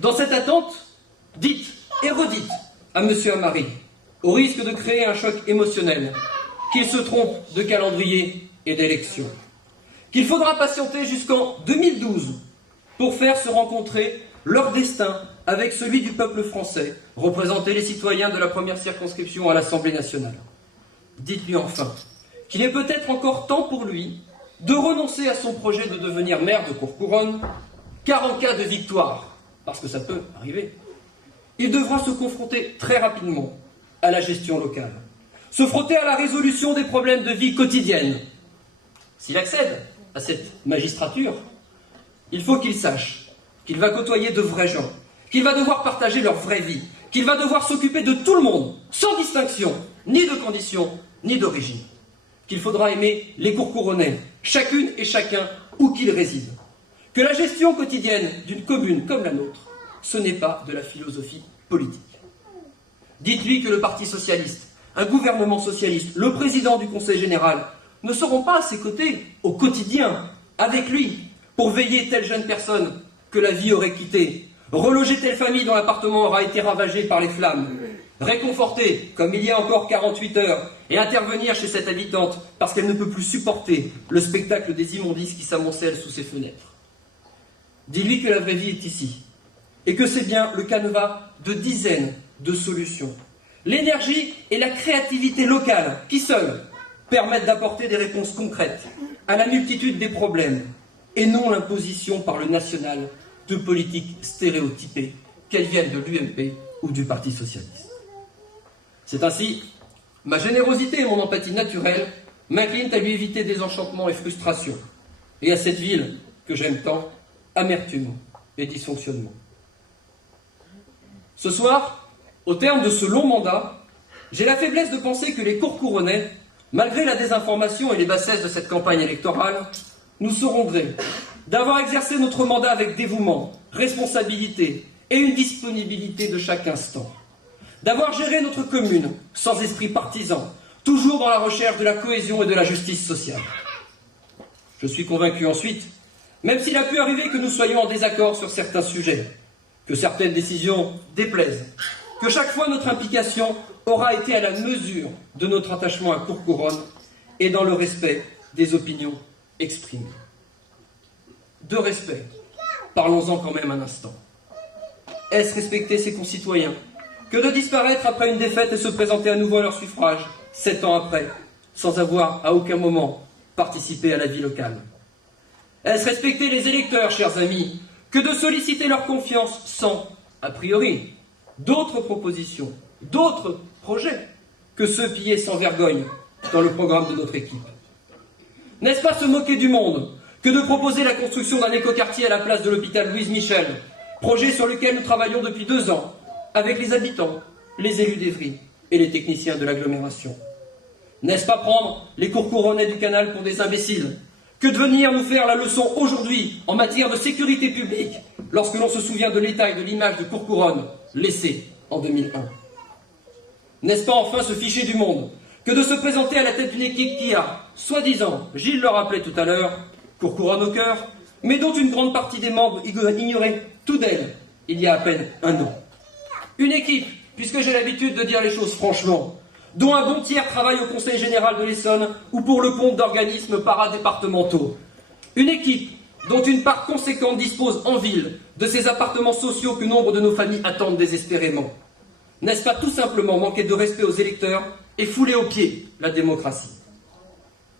Dans cette attente, dites et redites à M. Amari, au risque de créer un choc émotionnel, qu'il se trompe de calendrier et d'élection, qu'il faudra patienter jusqu'en 2012 pour faire se rencontrer leur destin avec celui du peuple français, représenter les citoyens de la première circonscription à l'Assemblée nationale. Dites-lui enfin qu'il est peut-être encore temps pour lui de renoncer à son projet de devenir maire de Courcouronnes, car en cas de victoire, parce que ça peut arriver, il devra se confronter très rapidement à la gestion locale, se frotter à la résolution des problèmes de vie quotidienne. S'il accède à cette magistrature, il faut qu'il sache qu'il va côtoyer de vrais gens, qu'il va devoir partager leur vraie vie, qu'il va devoir s'occuper de tout le monde, sans distinction, ni de condition, ni d'origine. Qu'il faudra aimer les Courcouronnais, chacune et chacun, où qu'ils résident. Que la gestion quotidienne d'une commune comme la nôtre, ce n'est pas de la philosophie politique. Dites-lui que le Parti socialiste, un gouvernement socialiste, le président du Conseil général, ne seront pas à ses côtés, au quotidien, avec lui, pour veiller telle jeune personne que la vie aurait quittée, reloger telle famille dont l'appartement aura été ravagé par les flammes, réconforter, comme il y a encore 48 heures, et intervenir chez cette habitante parce qu'elle ne peut plus supporter le spectacle des immondices qui s'amoncellent sous ses fenêtres. Dis-lui que la vraie vie est ici, et que c'est bien le canevas de dizaines de solutions. L'énergie et la créativité locale qui, seules, permettent d'apporter des réponses concrètes à la multitude des problèmes, et non l'imposition par le national de politiques stéréotypées, qu'elles viennent de l'UMP ou du Parti socialiste. C'est ainsi, ma générosité et mon empathie naturelle m'inclinent à lui éviter désenchantement et frustration, et à cette ville que j'aime tant, amertume et dysfonctionnement. Ce soir, au terme de ce long mandat, j'ai la faiblesse de penser que les Courcouronnais, malgré la désinformation et les bassesses de cette campagne électorale, nous serons grés d'avoir exercé notre mandat avec dévouement, responsabilité et une disponibilité de chaque instant. D'avoir géré notre commune sans esprit partisan, toujours dans la recherche de la cohésion et de la justice sociale. Je suis convaincu ensuite, même s'il a pu arriver que nous soyons en désaccord sur certains sujets, que certaines décisions déplaisent, que chaque fois notre implication aura été à la mesure de notre attachement à Courcouronnes et dans le respect des opinions exprimées. De respect, parlons-en quand même un instant. Est-ce respecter ses concitoyens que de disparaître après une défaite et se présenter à nouveau à leur suffrage, 7 ans après, sans avoir à aucun moment participé à la vie locale? Est-ce respecter les électeurs, chers amis, que de solliciter leur confiance sans, a priori, d'autres propositions, d'autres projets que ceux pillés sans vergogne dans le programme de notre équipe? N'est-ce pas se moquer du monde que de proposer la construction d'un écoquartier à la place de l'hôpital Louise Michel, projet sur lequel nous travaillons depuis 2 ans, avec les habitants, les élus d'Évry et les techniciens de l'agglomération? N'est-ce pas prendre les Courcouronnais du canal pour des imbéciles que de venir nous faire la leçon aujourd'hui en matière de sécurité publique lorsque l'on se souvient de l'état et de l'image de Courcouronnes laissée en 2001? N'est-ce pas enfin se ficher du monde que de se présenter à la tête d'une équipe qui a, soi-disant, Gilles le rappelait tout à l'heure, Courcouronnes au cœur, mais dont une grande partie des membres ignoraient tout d'elle il y a à peine 1 an? Une équipe, puisque j'ai l'habitude de dire les choses franchement, dont un bon tiers travaille au Conseil général de l'Essonne ou pour le compte d'organismes paradépartementaux. Une équipe dont une part conséquente dispose en ville de ces appartements sociaux que nombre de nos familles attendent désespérément. N'est-ce pas tout simplement manquer de respect aux électeurs et fouler aux pieds la démocratie?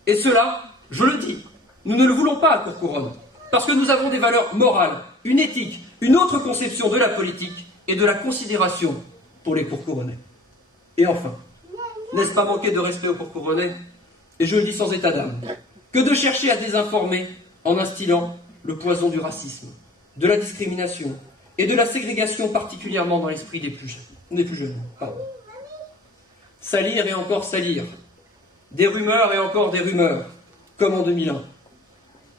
Et cela, je le dis, nous ne le voulons pas à Courcouronnes, parce que nous avons des valeurs morales, une éthique, une autre conception de la politique et de la considération pour les Courcouronnais. Et enfin, n'est-ce pas manquer de respect aux Courcouronnais, et je le dis sans état d'âme, que de chercher à désinformer en instillant le poison du racisme, de la discrimination et de la ségrégation, particulièrement dans l'esprit des plus jeunes. Salir et encore salir, des rumeurs et encore des rumeurs, comme en 2001.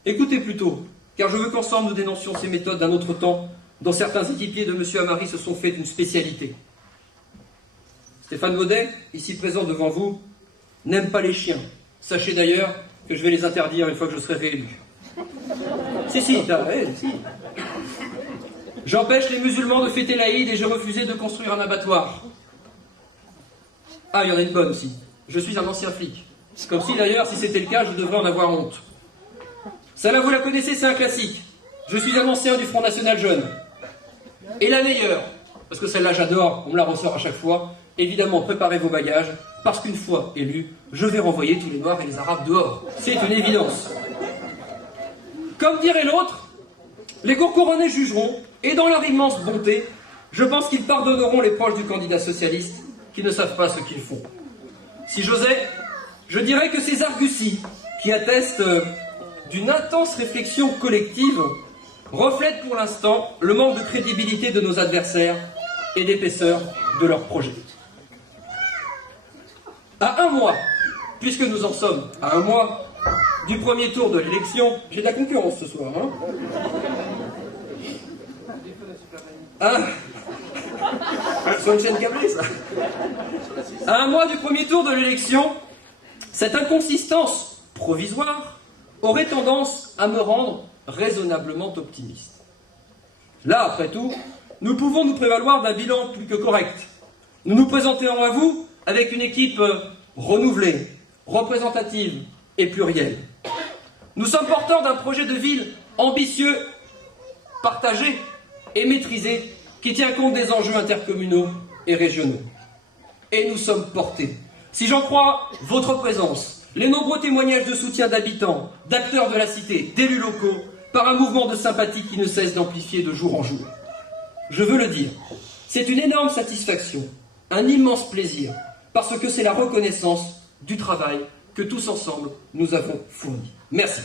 Écoutez plutôt, car je veux qu'ensemble nous dénoncions ces méthodes d'un autre temps dont certains équipiers de M. Amari se sont fait une spécialité. Stéphane Baudet, ici présent devant vous, n'aime pas les chiens. Sachez d'ailleurs que je vais les interdire une fois que je serai réélu. Si. J'empêche les musulmans de fêter l'Aïd et j'ai refusé de construire un abattoir. Ah, il y en a une bonne aussi. Je suis un ancien flic. Comme si d'ailleurs, si c'était le cas, je devrais en avoir honte. Celle-là, vous la connaissez, c'est un classique. Je suis un ancien du Front National Jeune. Et la meilleure, parce que celle-là j'adore, on me la ressort à chaque fois, évidemment, préparez vos bagages, parce qu'une fois élu, je vais renvoyer tous les Noirs et les Arabes dehors. C'est une évidence. Comme dirait l'autre, les courcouronnais jugeront, et dans leur immense bonté, je pense qu'ils pardonneront les proches du candidat socialiste qui ne savent pas ce qu'ils font. Si j'osais, je dirais que ces arguties, qui attestent d'une intense réflexion collective, reflètent pour l'instant le manque de crédibilité de nos adversaires et d'épaisseur de leurs projets. À un mois, puisque nous en sommes à un mois du premier tour de l'élection, j'ai de la concurrence ce soir, hein? Sur une chaîne câblée, ça. À un mois du premier tour de l'élection, cette inconsistance provisoire aurait tendance à me rendre raisonnablement optimiste. Là, après tout, nous pouvons nous prévaloir d'un bilan plus que correct. Nous nous présenterons à vous avec une équipe renouvelée, représentative et plurielle. Nous sommes porteurs d'un projet de ville ambitieux, partagé et maîtrisé, qui tient compte des enjeux intercommunaux et régionaux. Et nous sommes portés, si j'en crois votre présence, les nombreux témoignages de soutien d'habitants, d'acteurs de la cité, d'élus locaux, par un mouvement de sympathie qui ne cesse d'amplifier de jour en jour. Je veux le dire, c'est une énorme satisfaction, un immense plaisir, parce que c'est la reconnaissance du travail que tous ensemble nous avons fourni. Merci.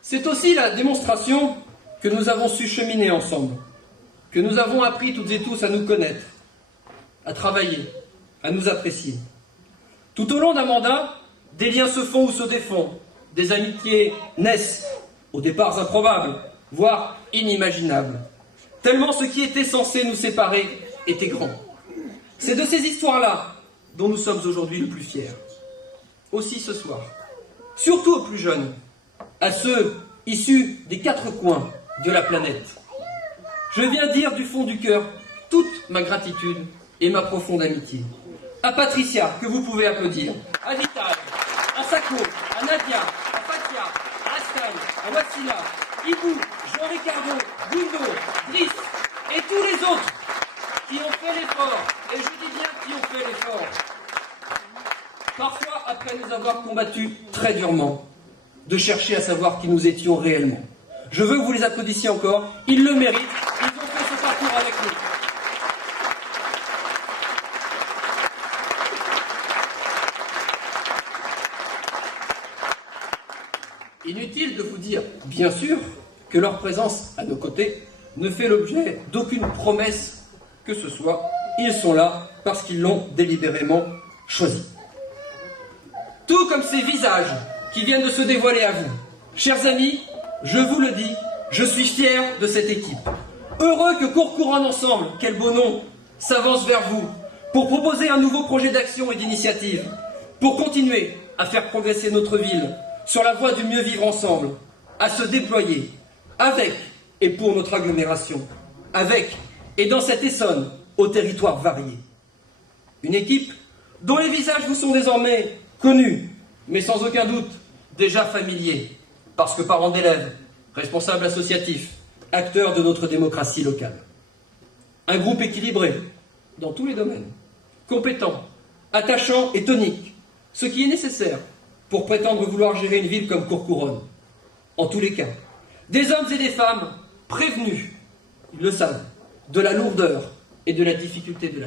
C'est aussi la démonstration que nous avons su cheminer ensemble, que nous avons appris toutes et tous à nous connaître, à travailler, à nous apprécier. Tout au long d'un mandat, des liens se font ou se défont, des amitiés naissent, au départ improbables, voire inimaginables, tellement ce qui était censé nous séparer était grand. C'est de ces histoires-là dont nous sommes aujourd'hui le plus fiers. Aussi ce soir, surtout aux plus jeunes, à ceux issus des quatre coins de la planète, je viens dire du fond du cœur toute ma gratitude et ma profonde amitié. À Patricia, que vous pouvez applaudir, à Vital, à Sako, à Nadia, à Fatia, à Astan, à Wassila, Ibou, Jean-Ricardo, Gundo, Driss et tous les autres qui ont fait l'effort, et je dis bien qui ont fait l'effort, parfois après nous avoir combattus très durement, de chercher à savoir qui nous étions réellement. Je veux que vous les applaudissiez encore, ils le méritent, ils ont fait ce parcours avec nous. Inutile de vous dire, bien sûr, que leur présence à nos côtés ne fait l'objet d'aucune promesse que ce soit. Ils sont là parce qu'ils l'ont délibérément choisi. Tout comme ces visages qui viennent de se dévoiler à vous. Chers amis, je vous le dis, je suis fier de cette équipe. Heureux que Courcouronnes Ensemble, quel beau nom, s'avance vers vous pour proposer un nouveau projet d'action et d'initiative, pour continuer à faire progresser notre ville sur la voie du mieux vivre ensemble, à se déployer avec et pour notre agglomération, avec et dans cette Essonne aux territoires variés. Une équipe dont les visages vous sont désormais connus, mais sans aucun doute déjà familiers, parce que parents d'élèves, responsables associatifs, acteurs de notre démocratie locale. Un groupe équilibré dans tous les domaines, compétent, attachant et tonique, ce qui est nécessaire pour prétendre vouloir gérer une ville comme Courcouronnes. En tous les cas, des hommes et des femmes prévenus, ils le savent, de la lourdeur et de la difficulté de la tâche.